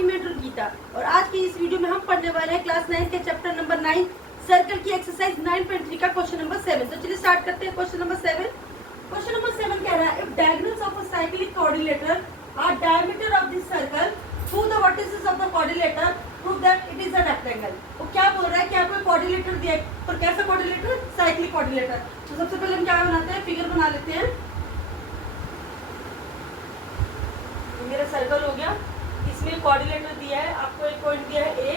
आपकी मेंटर गीता। और आज की इस वीडियो में हम पढ़ने वाले हैं क्लास 9 के चैप्टर नंबर 9 सर्कल की एक्सरसाइज 9.3 का क्वेश्चन नंबर 7। तो चलिए स्टार्ट करते हैं क्वेश्चन नंबर 7। क्वेश्चन नंबर 7 कह रहा है if diagonals of a cyclic coordinator are diameter of this circle through the vertices of the coordinator prove that it is a rectangle. वो क्या बोल रहा है कि आपको कोऑर्डिनेटर दिया है, पर कैसा कोऑर्डिनेटर? Cyclic coordinator. तो सबसे पहले हम क्या बनाते हैं, फिगर बना लेते हैं। मेरा सर्कल हो गया, इसमें कोऑर्डिनेटर दिया है, आपको एक पॉइंट दिया है ए,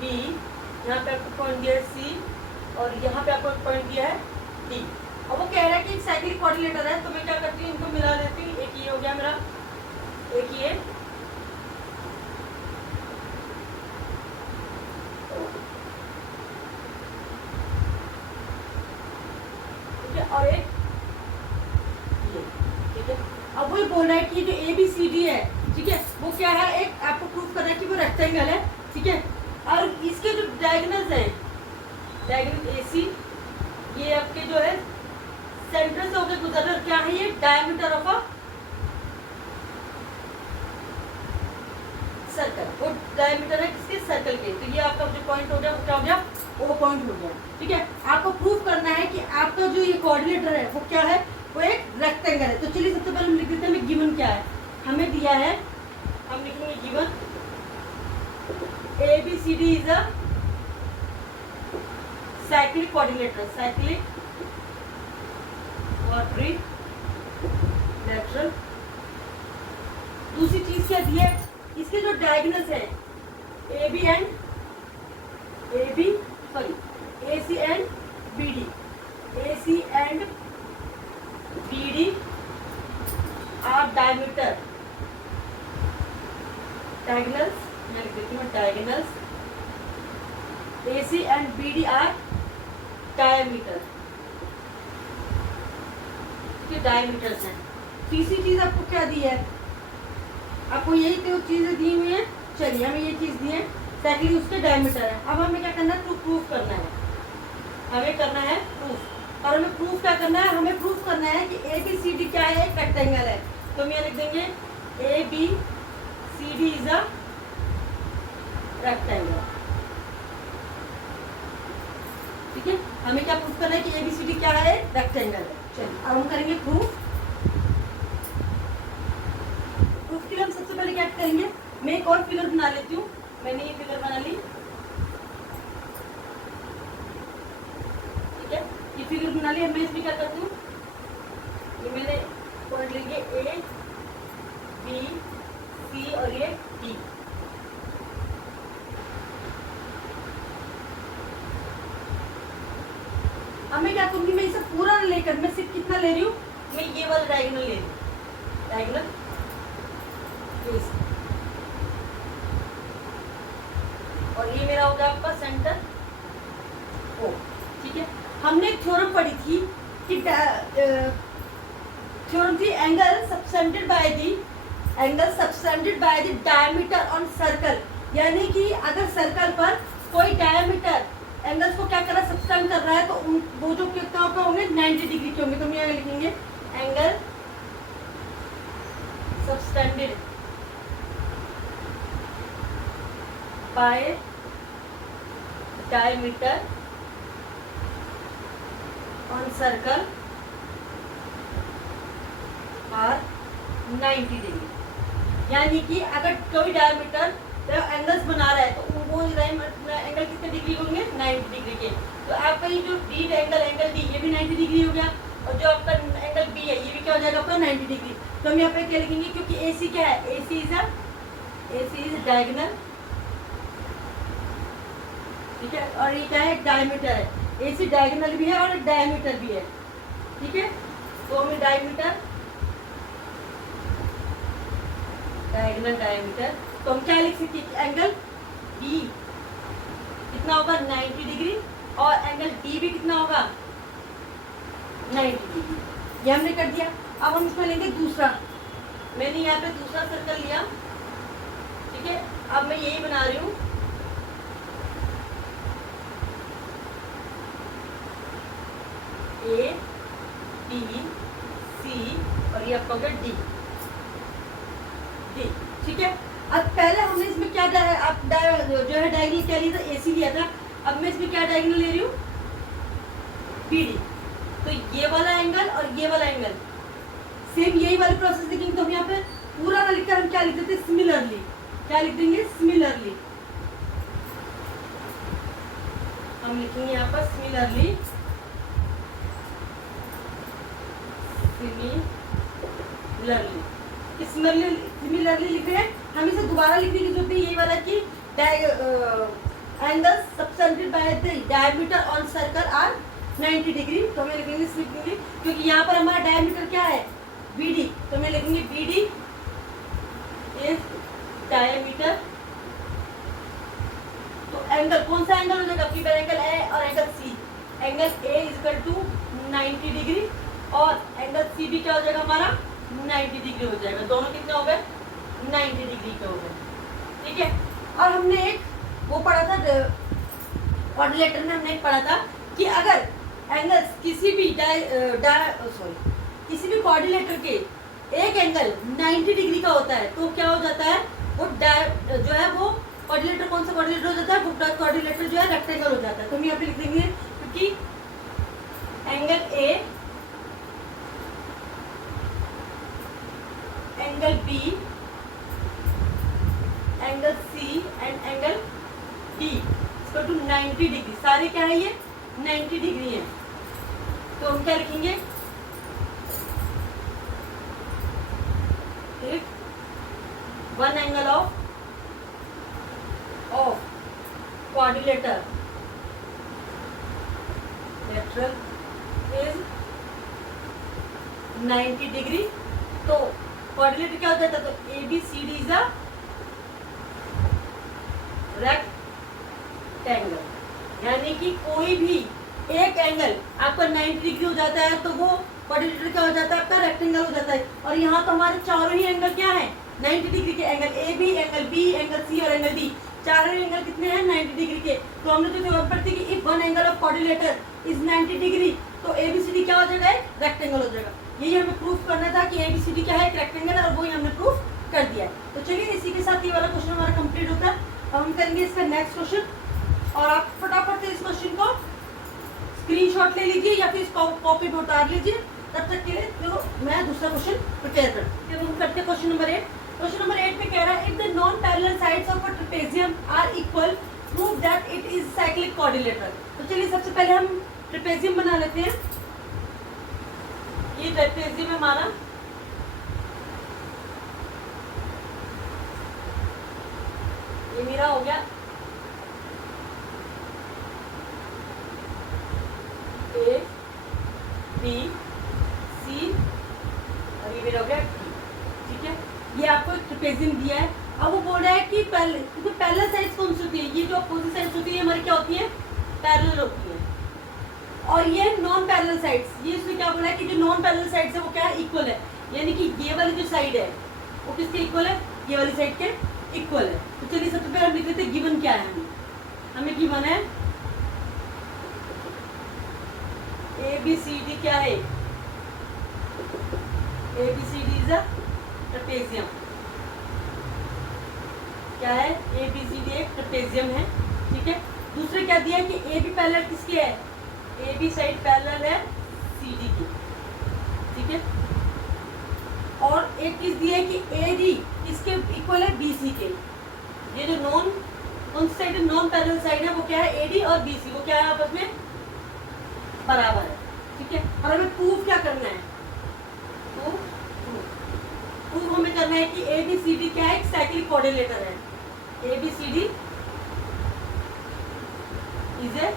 बी, यहाँ पे आपको पॉइंट दिया है सी, और यहाँ पे आपको एक पॉइंट दिया है डी। और वो कह रहा है कि एक साइक्लिक कोऑर्डिनेटर है, तो मैं क्या करती हूँ, इनको मिला लेती हूँ। एक ये हो गया मेरा, एक ये, और एक ये, ठीक है। अब वही बोल रहा है कि जो ए बी सी डी है, ठीक है, वो क्या है, एक आपको प्रूफ करना है कि वो रेक्टेंगल है, ठीक है। और इसके जो डायगोनल्स हैं, डायगोनल ए सी, ये आपके जो है सेंटर से होकर गुजर रहे, क्या है ये, डायमीटर ऑफ अ सर्कल। वो डायमीटर है किसके, सर्कल के। तो ये आपका जो पॉइंट हो गया वो क्या हो गया, वो पॉइंट हो गया, ठीक है। आपको प्रूफ करना है कि आपका जो ये कोऑर्डिनेटर है वो क्या है, वो एक रेक्टेंगल है। तो चलिए सबसे पहले हम लिख देते हैं, हमें गिवन क्या है, हमें दिया है, हम लिखेंगे given A B C D is a cyclic coordinator, cyclic quadrilateral. दूसरी चीज क्या दी है, इसके जो डायगोनल्स है A B and A C and B D, A C and B D are diameter, diagonals, मैं लिख देती हूँ diagonals, A C and B D are diameter, ये डायमीटर्स हैं। तीसरी चीज आपको क्या दी है, आपको यही तो चीजें दी हुई है। चलिए हमें ये चीज दी है, साइक्लिक उसके डायमीटर है। अब हमें क्या करना है, प्रूफ करना है, हमें करना है प्रूफ। और हमें प्रूफ क्या करना है, हमें प्रूफ करना है कि ए बी सी डी क्या है, एक रेक्टेंगल है। तो हम ये लिख देंगे A B C D is a rectangle, ठीक है। हमें क्या प्रूफ करना है कि ए बी सी डी क्या है, रेक्टेंगल है। चलिए अब हम करेंगे प्रूफ। प्रूफ के लिए हम सबसे पहले क्या करेंगे, मैं एक और फिगर बना लेती हूँ। मैंने ये फिगर बना ली, ठीक है, ये फिगर बना ली। मैं इसमें क्या करती हूँ, ये मैंने पॉइंट लेंगे ए बी सी और ये डी। अब मैं क्या करूंगी, मैं इसे पूरा लेकर, मैं सिर्फ कितना ले रही हूँ, मैं ये वाला डायगोनल ले रही हूँ, डायगोनल और ये मेरा होगा आपका सेंटर ओ, ठीक है। हमने एक थ्योरम पढ़ी थी कि थ्योरम थी angle subtended by the diameter on circle. यानी कि अगर सर्कल पर कोई डायमीटर एंगल्स को क्या कर रहा है, सबटेंड कर रहा है, तो वो जो कितना होंगे, 90 डिग्री के होंगे। तो हम यहाँ लिखेंगे angle subtended by diameter on circle are 90 degree. यानी कि अगर कोई डायमीटर एंगल्स बना रहा है तो वो एंगल कितने डिग्री होंगे, 90 डिग्री के। तो आपका ये जो डी एंगल डी, ये भी 90 डिग्री हो गया, और जो आपका एंगल बी है ये भी क्या हो जाएगा आपका 90 डिग्री। तो हम यहाँ पे क्या लिखेंगे, क्योंकि ए सी क्या है, ए सी इज डायगोनल, ठीक है। और ये क्या है, डायमीटर है, ए सी डायगोनल भी है और डायमीटर भी है, ठीक है। तो हमें डायमीटर, डायगोनल डायमीटर, तो हम क्या लिख सकते हैं, एंगल बी कितना होगा, 90 डिग्री, और एंगल डी भी कितना होगा, 90 डिग्री। ये हमने कर दिया। अब हम इसमें लेंगे दूसरा, मैंने यहाँ पे दूसरा सर्कल लिया, ठीक है। अब मैं यही बना रही हूँ, ए बी सी और ये आपका हो गया डी, डी, ठीक है। अब पहले हमने इसमें क्या जो है डायगोनल क्या लिया था, एसी लिया था। अब मैं इसमें क्या डायगोनल ले रही हूँ, बीडी। तो ये वाला एंगल और ये वाला एंगल सेम यही वाली प्रोसेस देखेंगे। तो हम यहाँ पे पूरा ना लिखकर हम क्या लिख देते हैं, सिमिलरली। क्या लिख देंगे, सिमिलरली। हम लिखेंगे यहाँ पर सिमिलरली, सिमिलरली लिख रहे हैं। हम इसे दोबारा लिखने की जरूरत नहीं, यही वाला कि angle subtended by the diameter on circle are 90 degree. तो हमें लिखेंगे लिखेंगे क्योंकि यहाँ पर हमारा डायमीटर क्या है, बीडी। तो हमें लिखेंगे बीडी इज डायमीटर। तो एंगल कौन सा एंगल हो जाएगा, आपकी एंगल ए और angle C. Angle A is equal to 90 degree और एंगल सी भी क्या हो जाएगा हमारा, 90 डिग्री हो जाएगा। दोनों कितने हो गए, 90 डिग्री के हो गए, ठीक है। और हमने एक वो पढ़ा था क्वाड्रिलेटरल में, हमने एक पढ़ा था कि अगर एंगल किसी भी किसी भी क्वाड्रिलेटर के एक एंगल 90 डिग्री का होता है तो क्या हो जाता है, वो जो है वो क्वाड्रिलेटर कौन सा क्वाड्रिलेटर हो जाता है, वो क्वाड्रिलेटर जो है रेक्टेंगल हो जाता है। तो हम यहाँ पे लिख देंगे क्योंकि angle A, angle B, angle C and angle D इसको टू 90 डिग्री, सारे क्या है ये 90 डिग्री है। तो हम क्या लिखेंगे, one angle of quadrilateral is 90 degree. तो क्वाड्रिलेटर क्या हो जाता है, तो A B C D is a rectangle, यानी कि कोई भी एक एंगल आपका 90 डिग्री हो जाता है तो वो क्वाड्रिलेटर क्या हो जाता है, आपका रेक्टेंगल हो जाता है। और यहाँ तो हमारे चारों ही एंगल क्या है, 90 डिग्री के। Angle A B, angle B, angle C और एंगल डी, चारों एंगल कितने हैं, 90 डिग्री के। तो हमने जो जवाब पढ़ती कि if one angle of quadrilateral is 90 degree तो ए बी सी डी क्या हो जाएगा, एक रेक्टेंगल हो जाएगा। यही हमें प्रूफ करना था कि ए बी सी डी क्या है, एक रेक्टेंगल, और वही हमने प्रूफ कर दिया है। तो चलिए इसी के साथ ये वाला क्वेश्चन हमारा कंप्लीट होता है। अब हम करेंगे इसका नेक्स्ट क्वेश्चन, और आप फटाफट से इस क्वेश्चन को स्क्रीनशॉट ले लीजिए या फिर इसको कॉपी में उतार लीजिए। तब तक के लिए तो मैं दूसरा क्वेश्चन प्रिपेयर करती हूँ। हम करते हैं क्वेश्चन नंबर 8। क्वेश्चन नंबर 8 में कह रहा है if the non parallel sides of a trapezium are equal prove that it is cyclic quadrilateral. तो चलिए सबसे पहले हम ट्रेपेजियम बना लेते हैं। ये ट्रेपेजियम है हमारा, ये मेरा हो गया ए बी सी और ये मेरा हो गया डी, ठीक है। ये आपको एक ट्रेपेजियम दिया है। अब वो बोल रहा है कि पैरेलल साइड्स कौन सी होती है, ये जो अपोजिट साइड्स होती है हमारी क्या होती है, पैरेलल होती है। और ये नॉन पैरेलल साइड्स, ये इसमें क्या बोला है कि जो नॉन पैरेलल साइड्स है वो क्या है, इक्वल है। यानी कि ये वाली जो साइड है वो किसके इक्वल है, ये वाली साइड के इक्वल है। तो चलिए सबसे पहले हम लिख लेते हैं गिवन क्या है। हमें गिवन है ए बी सी डी क्या है, A B C D is a trapezium. क्या है, ए बी सी डी एक ट्रेपेजियम है, ठीक है। दूसरे क्या दिया है कि ए बी पैरेलल किसकी है, ए बी साइड पैरेलल है सी डी की, ठीक है। और एक चीज दी है कि ए डी इसके इक्वल है बी सी के। ये जो non side non parallel side है वो क्या है, ए डी और बी सी, वो क्या है आपस में बराबर है, ठीक है। और हमें प्रूफ क्या करना है, प्रूफ हमें करना है कि ए बी सी डी क्या है, एक साइक्लिक क्वाड्रिलेटर है। A B C D is a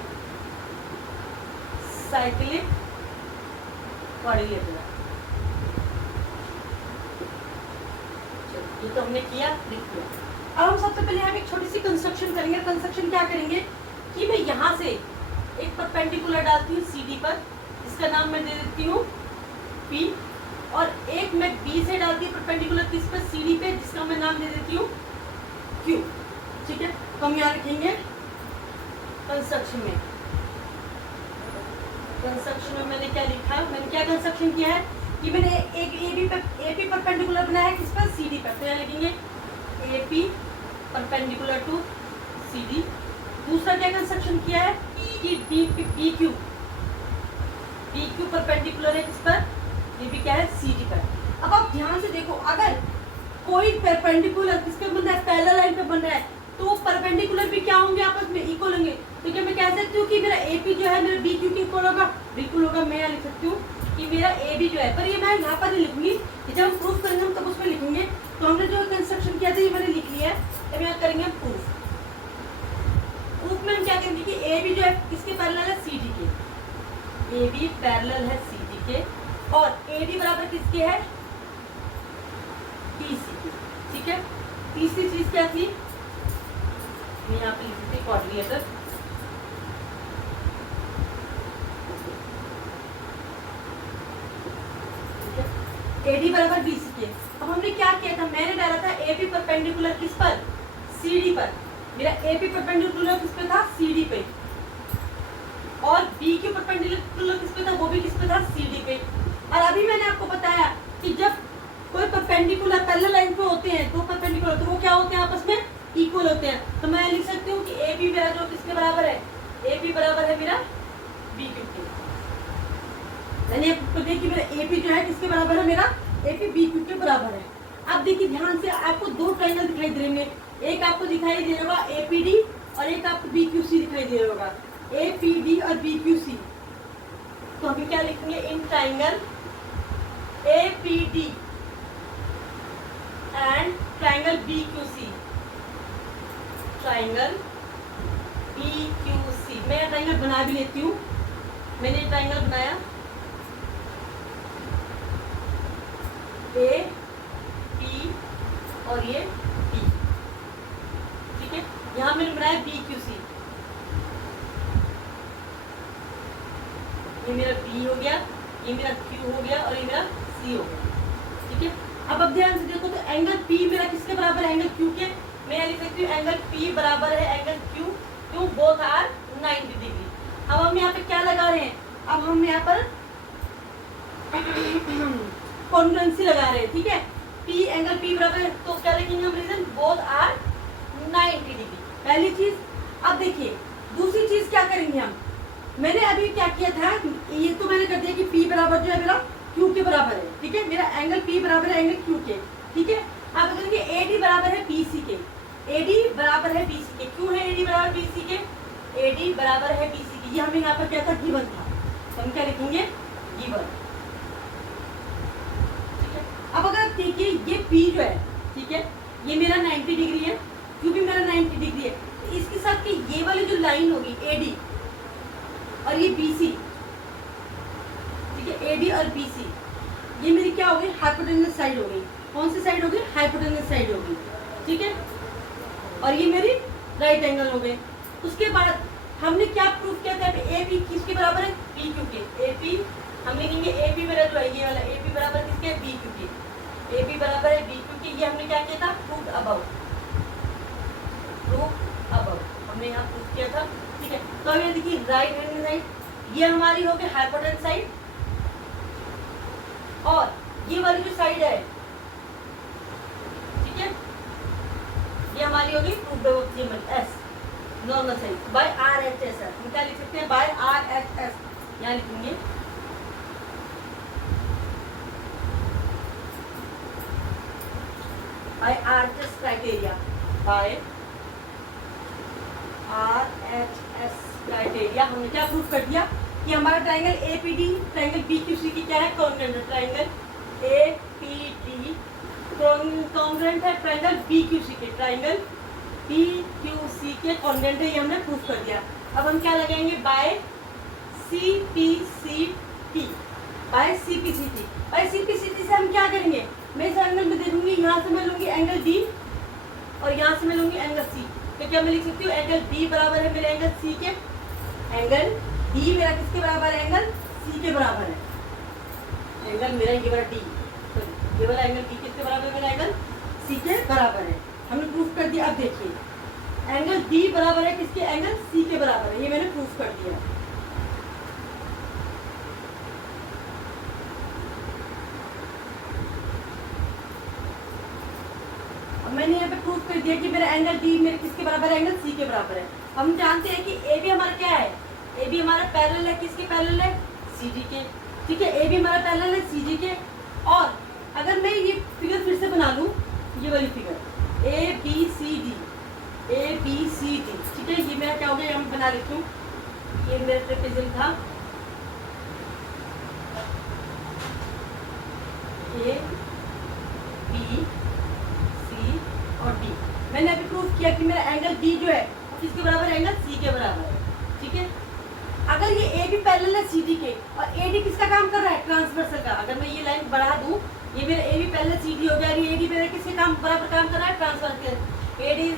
cyclic quadrilateral. ये तो हमने किया, लिख दिया। अब हम सबसे पहले यहाँ एक छोटी सी कंस्ट्रक्शन करेंगे। कंस्ट्रक्शन क्या करेंगे कि मैं यहाँ से एक परपेंडिकुलर डालती हूँ सी डी पर, इसका नाम मैं दे देती हूँ पी, और एक मैं बी से डालती हूँ परपेंडिकुलर किस पर, सी डी पे, जिसका मैं नाम दे देती हूँ क्यू, ठीक है। तो हम यहाँ लिखेंगे कंस्ट्रक्शन में, कंस्ट्रक्शन में मैंने क्या लिखा है, मैंने क्या कंस्ट्रक्शन किया है कि मैंने एक एपी परपेंडिकुलर बनाया है किस पर, सीडी पर, तो यहाँ लिखेंगे एपी परपेंडिकुलर टू सीडी। दूसरा क्या कंस्ट्रक्शन किया है कि बीक्यू परपेंडिकुलर है किस पर, ये भी क्या है, सीडी पर। अब आप ध्यान से देखो, अगर कोई परपेंडिकुलर किस पे बन रहा है, पैरेलल लाइन पे बन रहा है, तो वो परपेंडिकुलर भी क्या होंगे, आपस में इक्वल होंगे। तो क्या मैं कह सकती हूँ कि मेरा एपी जो है मेरा बीक्यू के इक्वल होगा, बिल्कुल होगा। मैं यहाँ लिख सकती हूँ कि मेरा ए बी जो है, पर ये मैं यहाँ पर नहीं लिखूंगी, जब हम प्रूफ करेंगे हम तब उसमें लिखेंगे। तो हमने जो कंस्ट्रक्शन किया था ये मैंने लिख लिया है, अब यहाँ करेंगे प्रूफ। प्रूफ में हम क्या करेंगे कि ए बी जो है किसके पैरेलल है, सी डी के। ए बी पैरेलल है सी डी के, और ए डी बराबर किसके है, पी सी के। ठीक है, तीसरी चीज क्या थी, मैं यहाँ पे लिखती थी क्वाड्रिलेटरल। एडी बराबर बीसी के। अब हमने क्या किया था, मैंने डाला था एपी परपेंडिकुलर किस पर, सीडी पर। मेरा एपी परपेंडिकुलर किस पे था, सीडी पे, और बीक्यू परपेंडिकुलर किस पे था, वो भी किस पे था, सीडी पे। और अभी मैंने आपको बताया कि जब कोई परपेंडिकुलर पैरेलल लाइन पे होते हैं, दो परपेंडिकुलर, तो वो क्या होते हैं, आपस में इक्वल होते हैं। तो मैं लिख सकती हूँ कि एपी मेरा जो किसके बराबर है, एपी बराबर है मेरा बीक्यू के। मैंने आपको देखिए कि मेरा एपी जो है किसके बराबर है, मेरा एपी बीक्यू के बराबर है। अब देखिए ध्यान से, आपको दो ट्रायंगल दिखाई दे रहे हैं, एक आपको दिखाई दे रहा होगा एपीडी और एक आपको बीक्यूसी दिखाई दे रहा होगा, एपीडी और बीक्यूसी। तो हम क्या लिखेंगे, in triangle APD and triangle BQC, triangle BQC. मैं ट्रायंगल बना भी लेती हूँ, मैंने ट्रायंगल बनाया ए पी और ये पी। ठीक है, यहां मैंने बनाया बी क्यू सी, ये मेरा बी हो गया, ये मेरा क्यू हो गया और ये मेरा सी हो गया। ठीक है, अब ध्यान से देखो, तो एंगल पी मेरा किसके बराबर है, एंगल क्यू के। मैं लिख सकती हूँ एंगल पी बराबर है एंगल क्यू, क्यों, बोथ आर 90 डिग्री। अब हम यहाँ पे क्या लगा रहे हैं, अब हम यहाँ पर कॉन्ग्रुएंसी लगा रहे हैं। ठीक है, पी एंगल पी बराबर है, तो क्या लिखेंगे हम, रीजन बोथ आर 90 डिग्री, पहली चीज। अब देखिए दूसरी चीज क्या करेंगे हम, मैंने अभी क्या किया था, ये तो मैंने कर दिया कि पी बराबर जो है मेरा क्यू के बराबर है। ठीक है, मेरा एंगल पी बराबर है एंगल क्यू के। ठीक है, अब करेंगे ए डी बराबर है बी सी के, ए डी बराबर है बी सी के। क्यों है ए डी बराबर बी सी के, ए डी बराबर है बी सी के, ये हमें यहाँ पर क्या था, गिवन था, तो हम क्या लिखेंगे, गिवन। अब अगर देखिए ये P जो है, ठीक है, ये मेरा 90 डिग्री है, Q भी मेरा 90 डिग्री है, तो इसके साथ की ये वाली जो लाइन होगी AD और ये BC, ठीक है, AD और BC, ये मेरी क्या हो गई, हाइपोटेन्यूस साइड हो गई। कौन सी साइड हो गई, हाइपोटेन्यूस साइड हो गई। ठीक है, और ये मेरी राइट एंगल हो गए। उसके बाद हमने क्या प्रूफ किया था, AP किसके बराबर है, BQ के। AP हम लिखेंगे AP मेरा जो है ये वाला AP बराबर किसके है, BQ के। AP बराबर है BQ के, ये हमने क्या किया था, प्रूफ अबव, प्रूफ अबव हमने यहाँ प्रूफ किया था। ठीक है, तो अब ये देखिए राइट हैंड साइड ये हमारी हो गई हाइपोटेन्यूस साइड, और ये वाली जो साइड है, ठीक है, ये हमारी होगी proof above S normal side by RHS। हम क्या लिख सकते हैं, बाय RHS, यहाँ लिखेंगे by RHS criteria, by RHS criteria हमने क्या प्रूफ कर दिया कि हमारा ट्रायंगल APD ट्रायंगल BQC की क्या है, कॉन्ग्रुएंट है। ट्रायंगल APD कॉन्ग्रुएंट है ट्रायंगल BQC के, ट्रायंगल BQC के कॉन्ग्रुएंट है, ये हमने प्रूफ कर दिया। अब हम क्या लगाएंगे, by CPCT, by CPCT। By CPCT से हम क्या करेंगे, मैं इस एंगल में देखूंगी, यहाँ से मैं लूंगी एंगल D और यहाँ से मैं लूंगी एंगल C। तो क्या मैं लिख सकती हूँ, एंगल D बराबर है मेरे एंगल C के, एंगल D मेरा किसके बराबर है, एंगल C के बराबर है। एंगल मेरा ये वाला D, ये वाला एंगल D किसके बराबर है, मेरा एंगल C के बराबर है। हमने प्रूफ कर दिया। अब देखिए एंगल D बराबर है किसके, एंगल C के बराबर है, ये मैंने प्रूफ कर दिया। मैंने यहाँ पे प्रूव कर दिया कि मेरा एंगल डी मेरे किसके बराबर है, एंगल सी के बराबर है। हम जानते हैं कि ए बी हमारा क्या है, ए बी हमारा पैरेलल है, किसके पैरेलल है, सी डी के। ठीक है, ए बी हमारा पैरेलल है सी डी के। और अगर मैं ये फिगर फिर से बना लूँ, ये वाली figure A B C D, A B C D, ठीक है, ये मेरा क्या हो गया, यहाँ बना लेती हूँ, ये मेरा ट्रेपेजियम था, ए बी सी और डी। मैंने अभी प्रूफ किया कि मेरा एंगल डी जो है वो किसके बराबर है, एंगल सी के बराबर है। ठीक है, अगर ये ए बी पैरेलल है सी डी के और ए डी किसका काम कर रहा है, ट्रांसवर्सल का। अगर मैं ये लाइन बढ़ा दूं, ये मेरा A B parallel C D हो गया, ये ए डी मेरा किसके काम बराबर काम कर रहा है, ट्रांसवर्सल। ए डी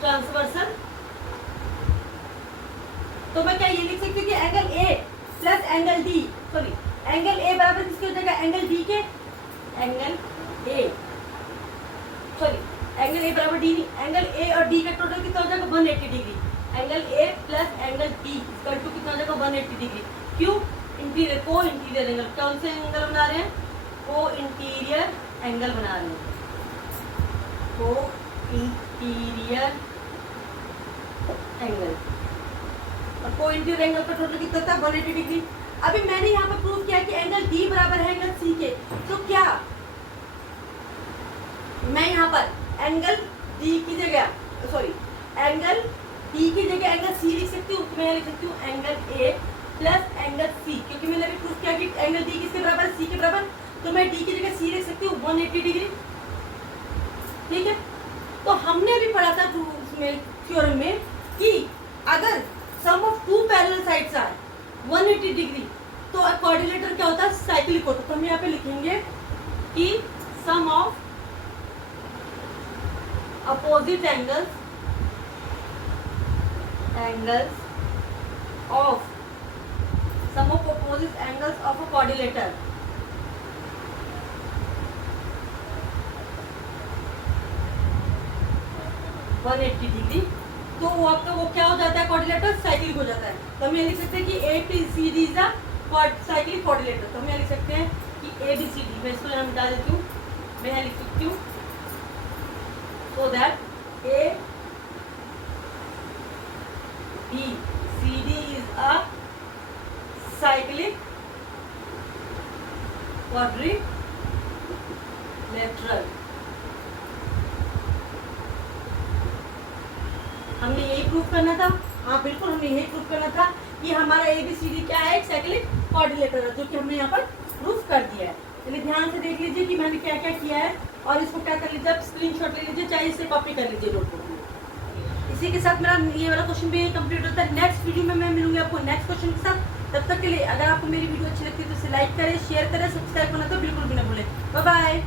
ट्रांसवर्सल, तो मैं क्या ये लिख सकती हूँ कि angle A plus angle D, sorry angle A बराबर किसके हो जाएगा, एंगल डी के। Angle A, sorry angle A बराबर डी, एंगल ए और डी का टोटल कितना हो जाएगा, 180 degree. Angle A plus angle D equal to कितना हो जाएगा, 180 डिग्री। क्यों, इंटीरियर, को इंटीरियर एंगल, कौन से एंगल बना रहे हैं, को इंटीरियर एंगल बना रहे हैं, को इंटीरियर एंगल। और को इंटीरियर एंगल का टोटल कितना था, 180 डिग्री। अभी मैंने यहाँ पर प्रूव किया कि एंगल डी बराबर है एंगल सी के, तो क्या मैं यहाँ पर एंगल डी की जगह, सॉरी एंगल डी की जगह एंगल सी लिख सकती हूँ, तो मैं लिख सकती हूँ angle A plus angle C, क्योंकि मैंने अभी प्रूव किया कि एंगल डी किसके बराबर है, सी के बराबर, तो मैं डी की जगह सी लिख सकती हूँ 180 डिग्री। ठीक है, तो हमने अभी पढ़ा था थ्योरम में कि अगर sum of two parallel sides are 180 degree, तो क्वाड्रिलेटर क्या होता है, साइक्लिक होता है। तो हम यहाँ पे लिखेंगे कि sum of opposite angles of sum of opposite angles of a quadrilateral 180 degree, तो वो आपका वो क्या हो जाता है, क्वाड्रिलेटरल साइक्लिक हो जाता है। तो हम ये लिख सकते हैं कि A B C D is a cyclic quadrilateral. तो हम ये लिख सकते हैं कि ए बी सी डी, मैं इसको यहाँ मिटा देती हूँ, मैं यहाँ लिख सकती हूँ so that A B C D is a cyclic quadrilateral। हमने यही प्रूफ करना था, हाँ बिल्कुल हमने यही प्रूफ करना था कि हमारा ए बी सी डी क्या है, एक साइक्लिक क्वाड्रिलेटरल है, जो कि हमने यहाँ पर प्रूफ कर दिया है। चलिए ध्यान से देख लीजिए कि मैंने क्या क्या किया है, और इसको क्या कर लीजिए, आप स्क्रीनशॉट ले लीजिए, चाहे इसे कॉपी कर लीजिए नोटबुक में। इसी के साथ मेरा ये वाला क्वेश्चन भी कंप्लीट होता है। नेक्स्ट वीडियो में मैं मिलूंगी आपको नेक्स्ट क्वेश्चन के साथ। तब तक के लिए अगर आपको मेरी वीडियो अच्छी लगती है तो इसे लाइक करें, शेयर करें, सब्सक्राइब करना तो बिल्कुल भी ना भूलें। Bye bye.